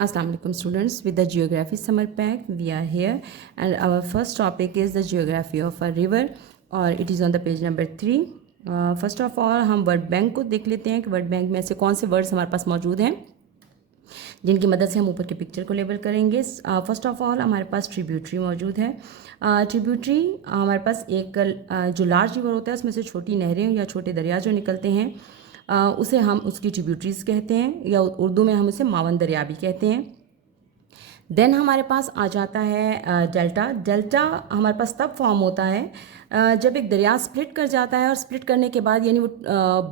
Assalamu alaikum students, with the geography summer pack we are here and our first topic is the geography of a river और it is on the page number 3. First of all हम word bank को देख लेते हैं कि word bank में ऐसे कौन से वर्ड्स हमारे पास मौजूद हैं जिनकी मदद से हम ऊपर के पिक्चर को लेबल करेंगे. फर्स्ट ऑफ ऑल हमारे पास ट्रिब्यूटरी मौजूद है. ट्रिब्यूटरी हमारे पास एक जो लार्ज रिवर होता है उसमें से छोटी नहरें या छोटे दरिया जो निकलते हैं उसे हम उसकी ट्रिब्यूटरीज कहते हैं या उर्दू में हम उसे मावन दरिया भी कहते हैं. देन हमारे पास आ जाता है डेल्टा. डेल्टा हमारे पास तब फॉर्म होता है जब एक दरिया स्प्लिट कर जाता है और स्प्लिट करने के बाद यानी वो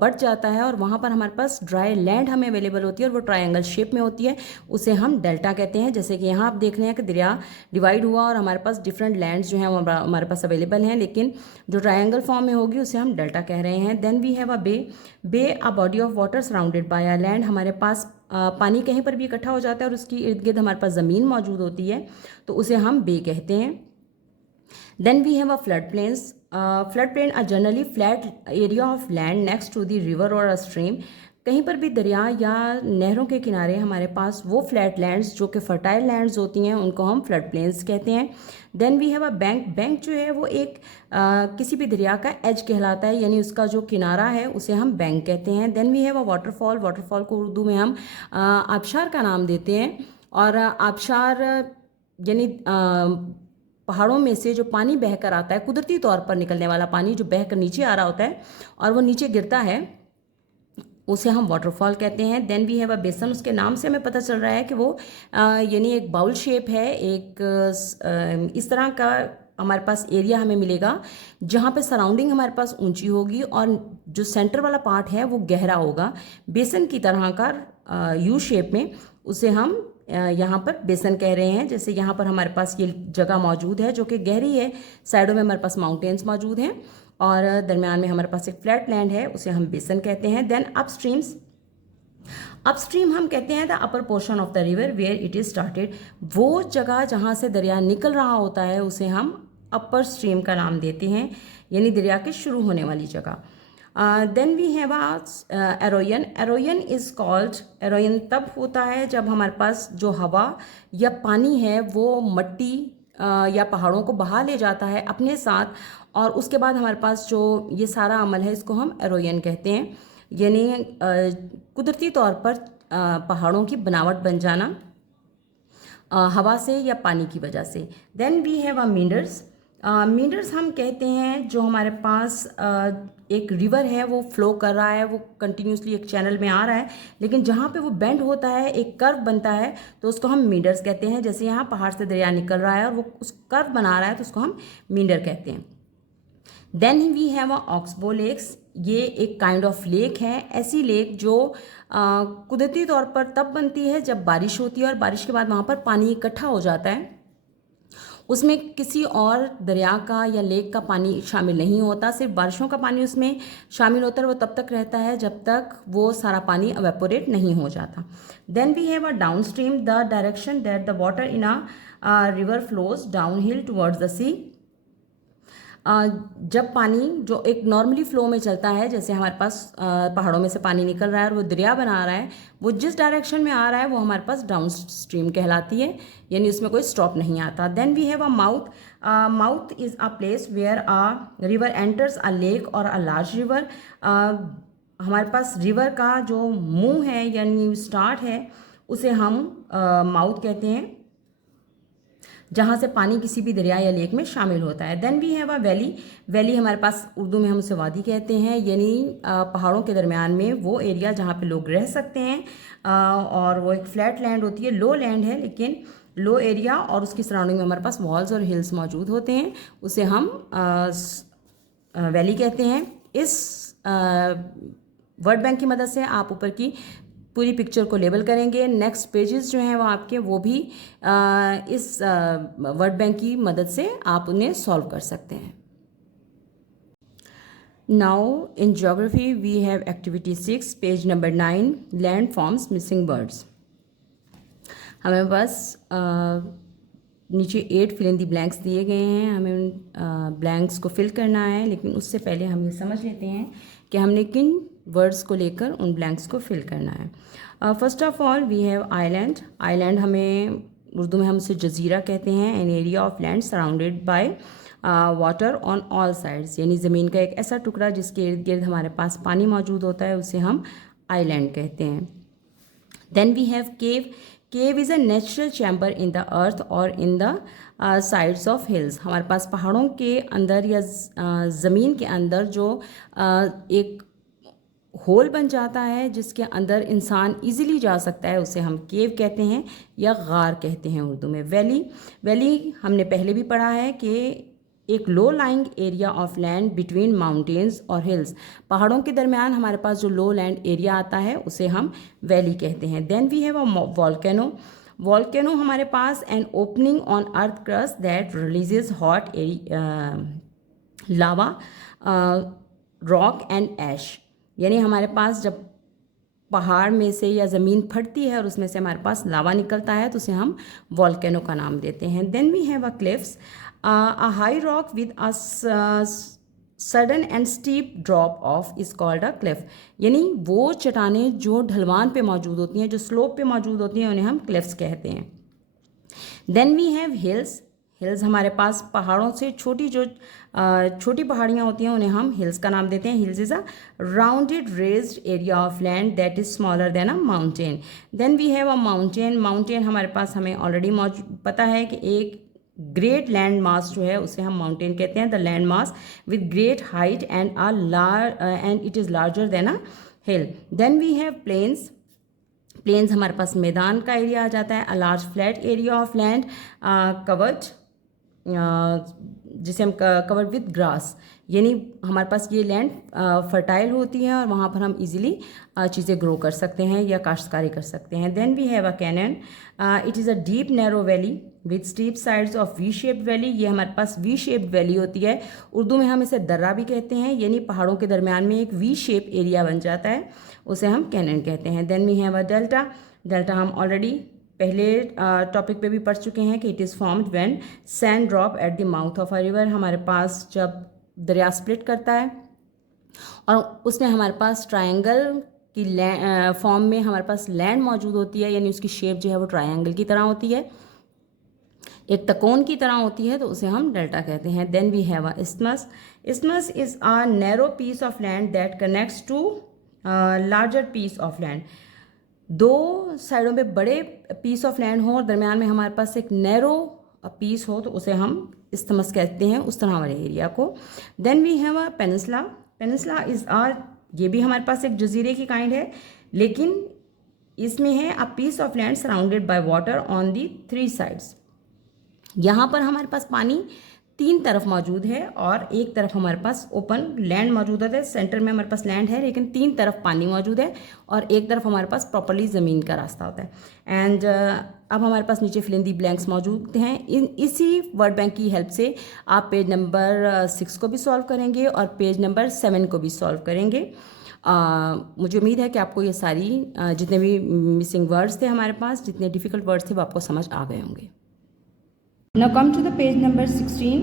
बढ़ जाता है और वहाँ पर हमारे पास ड्राई लैंड हमें अवेलेबल होती है और वो ट्रायंगल शेप में होती है, उसे हम डेल्टा कहते हैं. जैसे कि यहाँ आप देख रहे हैं कि दरिया डिवाइड हुआ और हमारे पास डिफरेंट लैंड्स जो हैं वो हमारे पास अवेलेबल हैं, लेकिन जो ट्रायंगल फॉर्म में होगी उसे हम डेल्टा कह रहे हैं. Then we have a bay. Bay a body of water surrounded by a land. हमारे पास पानी कहीं पर भी इकट्ठा हो जाता है और उसकी इर्द गिर्द हमारे पास ज़मीन मौजूद होती है तो उसे हम बे कहते हैं. Then we have a flood plains. Flood plain are generally flat area of land next to the river और अ स्ट्रीम. कहीं पर भी दरिया या नहरों के किनारे हमारे पास वो फ्लैट लैंड्स जो कि फर्टाइल लैंड्स होती हैं उनको हम फ्लड प्लेन्स कहते हैं. Then we have a bank. Bank जो है वो एक किसी भी दरिया का एज कहलाता है, यानी उसका जो किनारा है उसे हम बैंक कहते हैं. Then we have a waterfall. Waterfall को उर्दू में हम आबशार का नाम देते हैं और आबशार यानी पहाड़ों में से जो पानी बहकर आता है, कुदरती तौर पर निकलने वाला पानी जो बहकर नीचे आ रहा होता है और वो नीचे गिरता है, उसे हम वाटरफॉल कहते हैं. देन वी हैव अ बेसन. उसके नाम से हमें पता चल रहा है कि वो यानी एक बाउल शेप है, एक इस तरह का हमारे पास एरिया हमें मिलेगा जहाँ पे सराउंडिंग हमारे पास ऊंची होगी और जो सेंटर वाला पार्ट है वो गहरा होगा बेसन की तरह का यू शेप में. उसे हम यहाँ पर बेसन कह रहे हैं. जैसे यहाँ पर हमारे पास ये जगह मौजूद है जो कि गहरी है, साइडों में हमारे पास माउंटेन्स मौजूद हैं और दरमियान में हमारे पास एक फ्लैट लैंड है, उसे हम बेसन कहते हैं. देन अपस्ट्रीम्स. अपस्ट्रीम हम कहते हैं the upper portion of the river where it is started. वो जगह जहाँ से दरिया निकल रहा होता है उसे हम अपर स्ट्रीम का नाम देते हैं, यानी दरिया के शुरू होने वाली जगह. Then we have erosion. Erosion is called. Erosion तब होता है जब हमारे पास जो हवा या पानी है वो मट्टी या पहाड़ों को बहा ले जाता है अपने साथ और उसके बाद हमारे पास जो ये सारा अमल है इसको हम एरोयन कहते हैं, यानी कुदरती तौर पर पहाड़ों की बनावट बन जाना हवा से या पानी की वजह से. Then we have a meanders. Meanders हम कहते हैं जो हमारे पास एक रिवर है वो फ्लो कर रहा है, वो कंटिन्यूसली एक चैनल में आ रहा है, लेकिन जहाँ पे वो बेंड होता है एक कर्व बनता है तो उसको हम मींडर्स कहते हैं. जैसे यहाँ पहाड़ से दरिया निकल रहा है और वो उस कर्व बना रहा है तो उसको हम मींडर कहते हैं. Then we have a oxbow lakes. ये एक काइंड ऑफ लेक है, ऐसी लेक जो कुदरती तौर पर तब बनती है जब बारिश होती है और बारिश के बाद वहाँ पर पानी इकट्ठा हो जाता है. उसमें किसी और दरिया का या लेक का पानी शामिल नहीं होता, सिर्फ बारिशों का पानी उसमें शामिल होता है. वो तब तक रहता है जब तक वो सारा पानी एवेपोरेट नहीं हो जाता. Then we have a downstream. The direction that the water in a river flows downhill towards the sea. जब पानी जो एक नॉर्मली फ्लो में चलता है, जैसे हमारे पास पहाड़ों में से पानी निकल रहा है और वो दरिया बना रहा है, वो जिस डायरेक्शन में आ रहा है वो हमारे पास डाउन स्ट्रीम कहलाती है, यानी उसमें कोई स्टॉप नहीं आता. Then we have a mouth. Mouth is a place where a river enters a lake और अ लार्ज रिवर. हमारे पास रिवर का जो मुंह है यानी स्टार्ट है उसे हम माउथ कहते हैं, जहाँ से पानी किसी भी दरिया या लेक में शामिल होता है. Then we have a valley. Valley हमारे पास उर्दू में हम उसे वादी कहते हैं, यानी पहाड़ों के दरमियान में वो एरिया जहाँ पे लोग रह सकते हैं और वो एक फ्लैट लैंड होती है, लो लैंड है लेकिन लो एरिया और उसकी सराउंडिंग में हमारे पास वॉल्स और हिल्स मौजूद होते हैं, उसे हम वैली कहते हैं. इस वर्ड बैंक की मदद से आप ऊपर की पूरी पिक्चर को लेबल करेंगे. नेक्स्ट पेजेस जो हैं वो आपके वो भी इस वर्ड बैंक की मदद से आप उन्हें सॉल्व कर सकते हैं. Now in geography we have activity 6 page number 9 land forms missing words. हमें बस नीचे 8 फिल इन दी ब्लैंक्स दिए गए हैं, हमें उन ब्लैंक्स को फिल करना है, लेकिन उससे पहले हम ये समझ लेते हैं कि हमने किन वर्ड्स को लेकर उन ब्लैंक्स को फिल करना है। First of all we have island. Island हमें उर्दू में हम उसे जजीरा कहते हैं, an area of land surrounded by water on all sides, यानी ज़मीन का एक ऐसा टुकड़ा जिसके इर्द गिर्द हमारे पास पानी मौजूद होता है, उसे हम आइलैंड कहते हैं। Then we have cave. Cave is a natural chamber in the earth और in the sides of hills. हमारे पास पहाड़ों के अंदर या ज़मीन के अंदर जो एक होल बन जाता है जिसके अंदर इंसान इजीली जा सकता है, उसे हम केव कहते हैं या गार कहते हैं उर्दू में। वैली। वैली हमने पहले भी पढ़ा है कि एक low lying area of land between mountains और हिल्स। पहाड़ों के दरमियान हमारे पास जो लो लैंड एरिया आता है उसे हम वैली कहते हैं। Then we have a volcano. Volcano हमारे पास an opening on earth crust that releases hot lava, rock and ash, यानी हमारे पास जब पहाड़ में से या ज़मीन फटती है और उसमें से हमारे पास लावा निकलता है तो उसे हम वॉल्केनो का नाम देते हैं। Then we have a cliffs. A high rock with a sudden and steep drop off is called a cliff, यानी वो चट्टानें जो ढलवान पे मौजूद होती हैं, जो स्लोप पे मौजूद होती हैं, उन्हें हम क्लिफ्स कहते हैं। Then we have hills. Hills हमारे पास पहाड़ों से छोटी पहाड़ियाँ होती हैं, उन्हें हम हिल्स का नाम देते हैं। Hills is a rounded raised area of land that is smaller than a mountain. Then we have a mountain. Mountain हमारे पास हमें ऑलरेडी पता है कि एक ग्रेट लैंड मास जो है उसे हम माउंटेन कहते हैं। The land mass with great height and it is larger than a hill. Then we have plains. Plains हमारे पास मैदान का एरिया आ जाता है। A large flat area of land covered, जिसे हम कवर्ड विद ग्रास, यानी हमारे पास ये लैंड फर्टाइल होती है और वहाँ पर हम इजीली चीज़ें ग्रो कर सकते हैं या काश्तकारी कर सकते हैं। Then we have a canyon. It is a deep narrow valley with steep sides of V shaped valley. ये हमारे पास वी शेप्ड वैली होती है। उर्दू में हम इसे दर्रा भी कहते हैं, यानी पहाड़ों के दरमियान में एक वी शेप एरिया बन जाता है, उसे हम कैनन कहते हैं। Then we have a delta. Delta हम ऑलरेडी पहले टॉपिक पे भी पढ़ चुके हैं कि it is formed when sand drop at the mouth of a river. हमारे पास जब दरिया स्प्लिट करता है और उसमें हमारे पास ट्रायंगल की फॉर्म में हमारे पास लैंड मौजूद होती है, यानी उसकी शेप जो है वो ट्रायंगल की तरह होती है, एक तकोन की तरह होती है, तो उसे हम डेल्टा कहते हैं। Then we have a isthmus. Isthmus is a narrow piece of land that connects to larger piece of land. दो साइडों पे बड़े पीस ऑफ लैंड हो और दरमियान में हमारे पास एक नैरो पीस हो, तो उसे हम इस्थमस कहते हैं, उस तरह वाले एरिया को। Then we have a peninsula. Peninsula is ये भी हमारे पास एक जजीरे की काइंड है, लेकिन इसमें है a piece of land surrounded by water on the 3 sides. यहाँ पर हमारे पास पानी 3 तरफ मौजूद है और एक तरफ हमारे पास ओपन लैंड मौजूद है। सेंटर में हमारे पास लैंड है, लेकिन 3 तरफ पानी मौजूद है और एक तरफ हमारे पास प्रॉपर्ली ज़मीन का रास्ता होता है। एंड अब हमारे पास नीचे फिल इन दी ब्लैंक्स मौजूद हैं। इसी वर्ड बैंक की हेल्प से आप पेज नंबर 6 को भी सॉल्व करेंगे और पेज नंबर 7 को भी सॉल्व करेंगे। मुझे उम्मीद है कि आपको ये सारी जितने भी मिसिंग वर्ड्स थे हमारे पास, जितने डिफ़िकल्ट वर्ड्स थे, वो आपको समझ आ गए होंगे। Now come to the page number 16.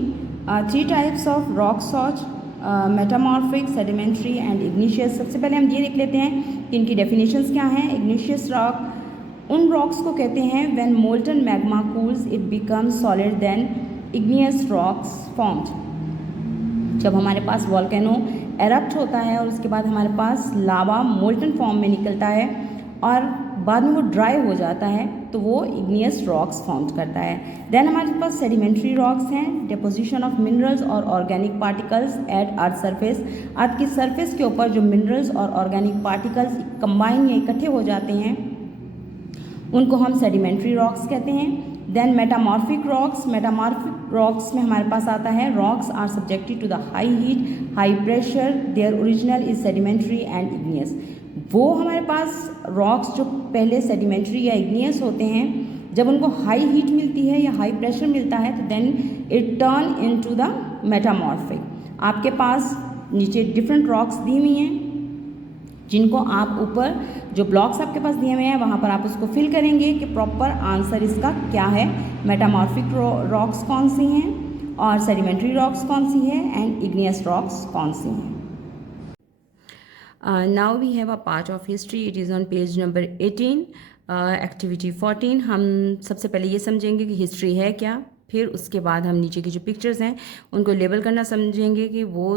3 types of rock salt, metamorphic, sedimentary and igneous. सबसे पहले हम ये देख लेते हैं कि इनकी definitions क्या हैं। igneous rock उन rocks को कहते हैं when molten magma cools it becomes solid, then igneous rocks formed. जब हमारे पास volcano erupt होता है और उसके बाद हमारे पास लावा molten form में निकलता है और बाद में वो ड्राई हो जाता है, तो वो इग्नियस रॉक्स फॉर्म करता है। देन हमारे पास सेडिमेंट्री रॉक्स हैं, डिपोजिशन ऑफ मिनरल्स और organic particles at earth surface. Earth की सरफेस के ऊपर जो मिनरल्स और ऑर्गेनिक पार्टिकल्स कंबाइन या इकट्ठे हो जाते हैं, उनको हम सेडिमेंट्री रॉक्स कहते हैं। Then metamorphic rocks. Metamorphic rocks में हमारे पास आता है rocks are subjected to the high heat, high pressure, their original is sedimentary and igneous. वो हमारे पास रॉक्स जो पहले सेडिमेंट्री या इग्नियस होते हैं, जब उनको हाई हीट मिलती है या हाई प्रेशर मिलता है, तो then it turn into the metamorphic. आपके पास नीचे डिफरेंट रॉक्स दी हुई हैं, जिनको आप ऊपर जो ब्लॉक्स आपके पास दिए हुए हैं वहाँ पर आप उसको फिल करेंगे कि प्रॉपर आंसर इसका क्या है। मेटामॉर्फिक रॉक्स कौन सी हैं और सेडिमेंट्री रॉक्स कौन सी है एंड इग्नियस रॉक्स कौन सी हैं। Now we have a part of history, it is on page number 18, activity 14। हम सबसे पहले ये समझेंगे कि हिस्ट्री है क्या, फिर उसके बाद हम नीचे की जो पिक्चर्स हैं उनको लेबल करना समझेंगे कि वो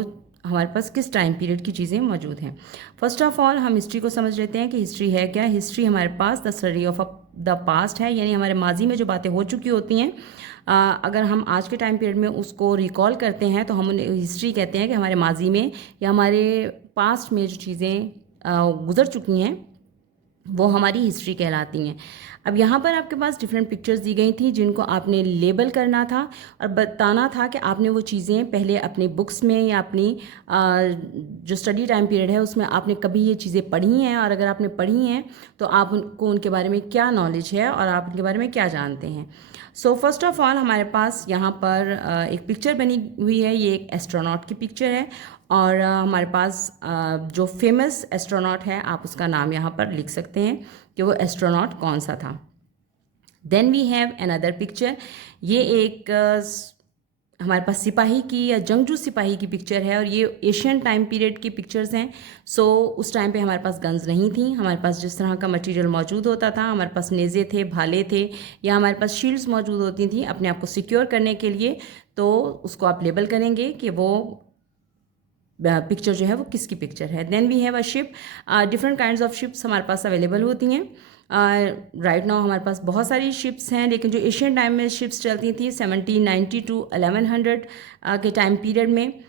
हमारे पास किस टाइम पीरियड की चीज़ें मौजूद हैं। फर्स्ट ऑफ ऑल हम हिस्ट्री को समझ लेते हैं कि हिस्ट्री है क्या। हिस्ट्री हमारे पास the study of the past है, यानी हमारे माजी में जो बातें हो चुकी होती हैं, अगर हम आज के टाइम पीरियड में उसको रिकॉल करते हैं तो हम उन्हें हिस्ट्री कहते हैं कि हमारे माजी में या हमारे पास्ट में जो चीज़ें गुजर चुकी हैं वो हमारी हिस्ट्री कहलाती हैं। अब यहाँ पर आपके पास डिफरेंट पिक्चर्स दी गई थी जिनको आपने लेबल करना था और बताना था कि आपने वो चीज़ें पहले अपनी बुक्स में या अपनी जो स्टडी टाइम पीरियड है उसमें आपने कभी ये चीज़ें पढ़ी हैं, और अगर आपने पढ़ी हैं तो आप उनको उनके बारे में क्या नॉलेज है और आप उनके बारे में क्या जानते हैं। सो फर्स्ट ऑफ ऑल हमारे पास यहाँ पर एक पिक्चर बनी हुई है, ये एक एस्ट्रोनॉट की पिक्चर है, और हमारे पास जो फेमस एस्ट्रोनॉट है आप उसका नाम यहाँ पर लिख सकते हैं कि वो एस्ट्रोनॉट कौन सा था। Then we have another picture, ये एक हमारे पास सिपाही की या जंगजू सिपाही की पिक्चर है, और ये एशियन टाइम पीरियड की पिक्चर्स हैं। सो उस टाइम पे हमारे पास गन्स नहीं थी, हमारे पास जिस तरह का मटेरियल मौजूद होता था, हमारे पास नेज़े थे, भाले थे, या हमारे पास शील्ड्स मौजूद होती थी अपने आप को सिक्योर करने के लिए, तो उसको आप लेबल करेंगे कि वो पिक्चर जो है वो किसकी पिक्चर है। Then we have a ship, different kinds of ships हमारे पास अवेलेबल होती हैं। राइट नाउ हमारे पास बहुत सारी शिप्स हैं, लेकिन जो एशियन टाइम में शिप्स चलती थी 1790 टू 1100 के टाइम पीरियड में,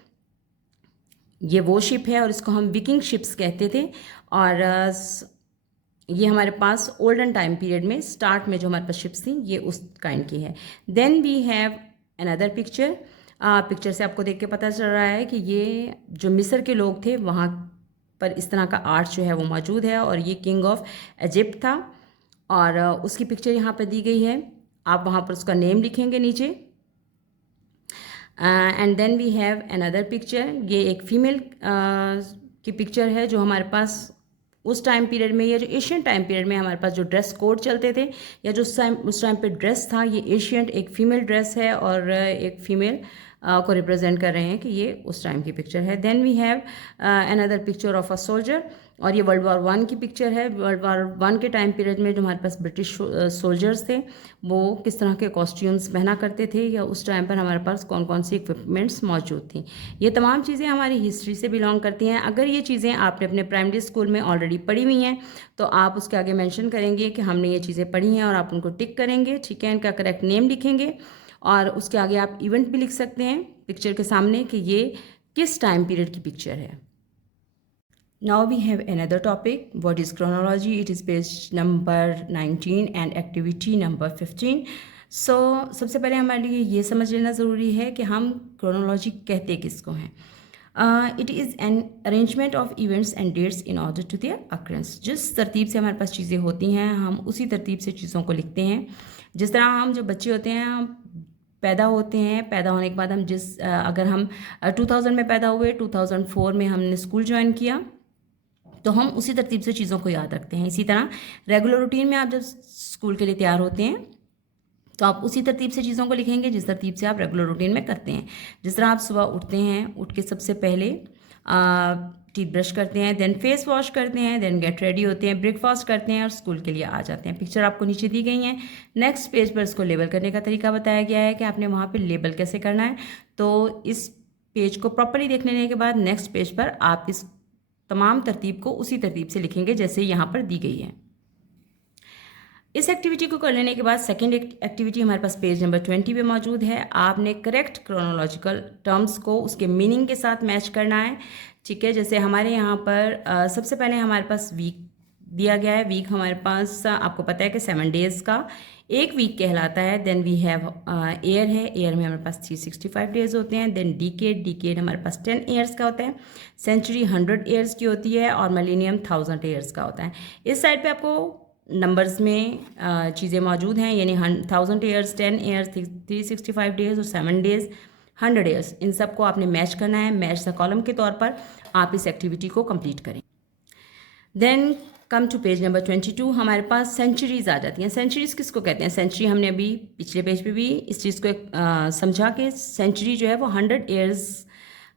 ये वो शिप है और इसको हम विकिंग शिप्स कहते थे। और ये हमारे पास ओल्डन टाइम पीरियड में स्टार्ट में जो हमारे पास शिप्स थी ये उस काइंड की है। Then we have another picture, picture से आपको देख के पता चल रहा है कि ये जो मिस्र के लोग थे वहाँ पर इस तरह का आर्ट जो है वो मौजूद है, और ये किंग ऑफ इजिप्ट था, और उसकी पिक्चर यहाँ पर दी गई है। आप वहाँ पर उसका नेम लिखेंगे नीचे। And then we have another picture, ये एक फीमेल की पिक्चर है जो हमारे पास उस टाइम पीरियड में या जो एशियन टाइम पीरियड में हमारे पास जो ड्रेस कोड चलते थे या जो उस टाइम पे ड्रेस था, ये एशियन एक फ़ीमेल ड्रेस है और एक फ़ीमेल को रिप्रेजेंट कर रहे हैं कि ये उस टाइम की पिक्चर है। Then we have another picture of a soldier, और ये वर्ल्ड वॉर 1 की पिक्चर है। वर्ल्ड वॉर 1 के टाइम पीरियड में जो हमारे पास ब्रिटिश सोल्जर्स थे वो किस तरह के कॉस्ट्यूम्स पहना करते थे, या उस टाइम पर हमारे पास कौन कौन सी इक्विपमेंट्स मौजूद थी। ये तमाम चीज़ें हमारी हिस्ट्री से बिलोंग करती हैं। अगर ये चीज़ें आपने अपने प्राइमरी स्कूल में ऑलरेडी पढ़ी हुई हैं तो आप उसके आगे मेंशन करेंगे कि हमने ये चीज़ें पढ़ी हैं, और आप उनको टिक करेंगे, ठीक है, इनका करेक्ट नेम लिखेंगे, और उसके आगे आप इवेंट भी लिख सकते हैं पिक्चर के सामने कि ये किस टाइम पीरियड की पिक्चर है। Now we have another topic, what is chronology. It is page number 19 and activity number 15। So सबसे पहले हमारे लिए ये समझ लेना ज़रूरी है कि हम क्रोनोलॉजी कहते किसको हैं। It is an arrangement of events and dates in order to their occurrence. जिस तरतीब से हमारे पास चीज़ें होती हैं हम उसी तरतीब से चीज़ों को लिखते हैं। जिस तरह हम जब बच्चे होते हैं, हम पैदा होते हैं, पैदा होने के बाद हम अगर हम 2000 में पैदा हुए, 2004 में हमने स्कूल ज्वाइन किया, तो हम उसी तरतीब से चीज़ों को याद रखते हैं। इसी तरह रेगुलर रूटीन में आप जब स्कूल के लिए तैयार होते हैं तो आप उसी तरतीब से चीज़ों को लिखेंगे जिस तरतीब से आप रेगुलर रूटीन में करते हैं। जिस तरह आप सुबह उठते हैं, उठ के सबसे पहले टीथ ब्रश करते हैं, देन फेस वॉश करते हैं, देन गेट रेडी होते हैं, ब्रेकफास्ट करते हैं और स्कूल के लिए आ जाते हैं। पिक्चर आपको नीचे दी गई हैं। नेक्स्ट पेज पर इसको लेबल करने का तरीका बताया गया है कि आपने वहाँ पे लेबल कैसे करना है। तो इस पेज को प्रॉपरली देख लेने के बाद नेक्स्ट पेज पर आप इस तमाम तरतीब को उसी तरतीब से लिखेंगे जैसे यहाँ पर दी गई है। इस एक्टिविटी को कर लेने के बाद सेकेंड एक्टिविटी हमारे पास पेज नंबर 20 पे मौजूद है। आपने करेक्ट क्रोनोलॉजिकल टर्म्स को उसके मीनिंग के साथ मैच करना है, ठीक है। जैसे हमारे यहाँ पर सबसे पहले हमारे पास वीक दिया गया है। वीक हमारे पास आपको पता है कि 7 डेज़ का एक वीक कहलाता है। देन वी हैव ईयर है, ईयर में हमारे पास 365 डेज़ होते हैं। देन डिकेड हमारे पास 10 ईयर्स का होता है। सेंचुरी 100 ईयर्स की होती है, और मिलेनियम 1000 ईयर्स का होता है। इस साइड पे आपको नंबर्स में चीज़ें मौजूद हैं, यानी 1000 ईयर्स, 10 ईयर्स, 365 डेज़ और 7 डेज़, 100 ईयर्स, इन सब को आपने मैच करना है। मैच द कॉलम के तौर पर आप इस एक्टिविटी को कंप्लीट करें। Then come to page number 22। हमारे पास सेंचुरीज़ आ जाती हैं। सेंचुरीज़ किसको कहते हैं? सेंचुरी हमने अभी पिछले पेज पे भी इस चीज़ को समझा कि सेंचुरी जो है वो 100 ईयर्स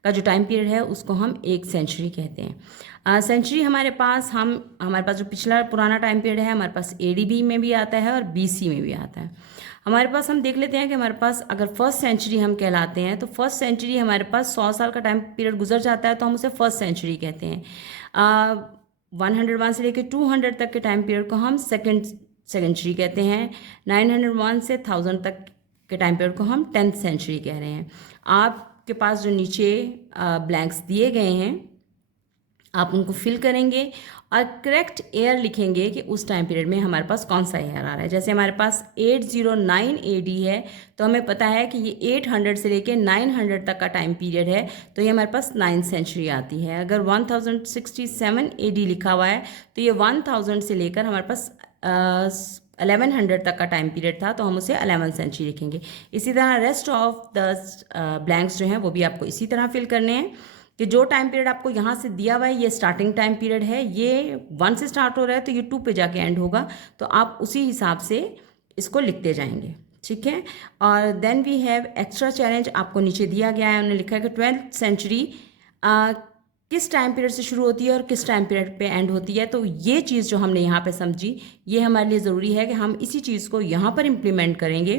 का जो टाइम पीरियड है उसको हम एक सेंचुरी कहते हैं। सेंचुरी हमारे पास जो पिछला पुराना टाइम पीरियड है हमारे पास AD में भी आता है और BC में भी आता है। हमारे पास हम देख लेते हैं कि हमारे पास अगर फर्स्ट सेंचुरी हम कहलाते हैं तो फर्स्ट सेंचुरी हमारे पास 100 साल का टाइम पीरियड गुजर जाता है तो हम उसे फर्स्ट सेंचुरी कहते हैं। 101 से लेकर 200 तक के टाइम पीरियड को हम सेकेंड सेंचुरी कहते हैं। 901 से 1000 तक के टाइम पीरियड को हम 10th सेंचुरी कह रहे हैं। आपके पास जो नीचे ब्लैंक्स दिए गए हैं आप उनको फिल करेंगे और करेक्ट ईयर लिखेंगे कि उस टाइम पीरियड में हमारे पास कौन सा ईयर आ रहा है। जैसे हमारे पास 809 AD है तो हमें पता है कि ये 800 से लेके 900 तक का टाइम पीरियड है तो ये हमारे पास 9th सेंचुरी आती है। अगर 1067 AD लिखा हुआ है तो ये 1000 से लेकर हमारे पास 1100 तक का टाइम पीरियड था तो हम उसे 11th सेंचुरी लिखेंगे। इसी तरह रेस्ट ऑफ द ब्लैंक्स जो हैं वो भी आपको इसी तरह फिल करने हैं कि जो टाइम पीरियड आपको यहाँ से दिया हुआ है ये स्टार्टिंग टाइम पीरियड है, ये 1 से स्टार्ट हो रहा है तो ये 2 पे जाके एंड होगा, तो आप उसी हिसाब से इसको लिखते जाएंगे। ठीक है। और then we have extra challenge, आपको नीचे दिया गया है, उन्होंने लिखा है कि 12th सेंचुरी किस टाइम पीरियड से शुरू होती है और किस टाइम पीरियड पे एंड होती है। तो ये चीज़ जो हमने यहाँ पे समझी ये हमारे लिए ज़रूरी है कि हम इसी चीज़ को यहाँ पर इम्प्लीमेंट करेंगे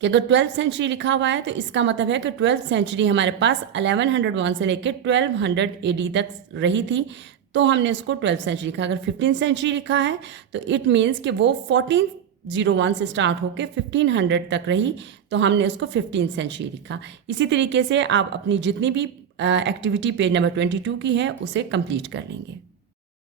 कि अगर 12th सेंचुरी लिखा हुआ है तो इसका मतलब है कि 12th सेंचुरी हमारे पास 1101 से लेकर 1200 AD तक रही थी तो हमने उसको 12th सेंचुरी लिखा। अगर 15th सेंचुरी लिखा है तो इट मीन्स कि वो 1401 से स्टार्ट होकर 1500 तक रही तो हमने उसको 15th सेंचुरी लिखा। इसी तरीके से आप अपनी जितनी भी एक्टिविटी पेज नंबर 22 की है उसे कंप्लीट कर लेंगे।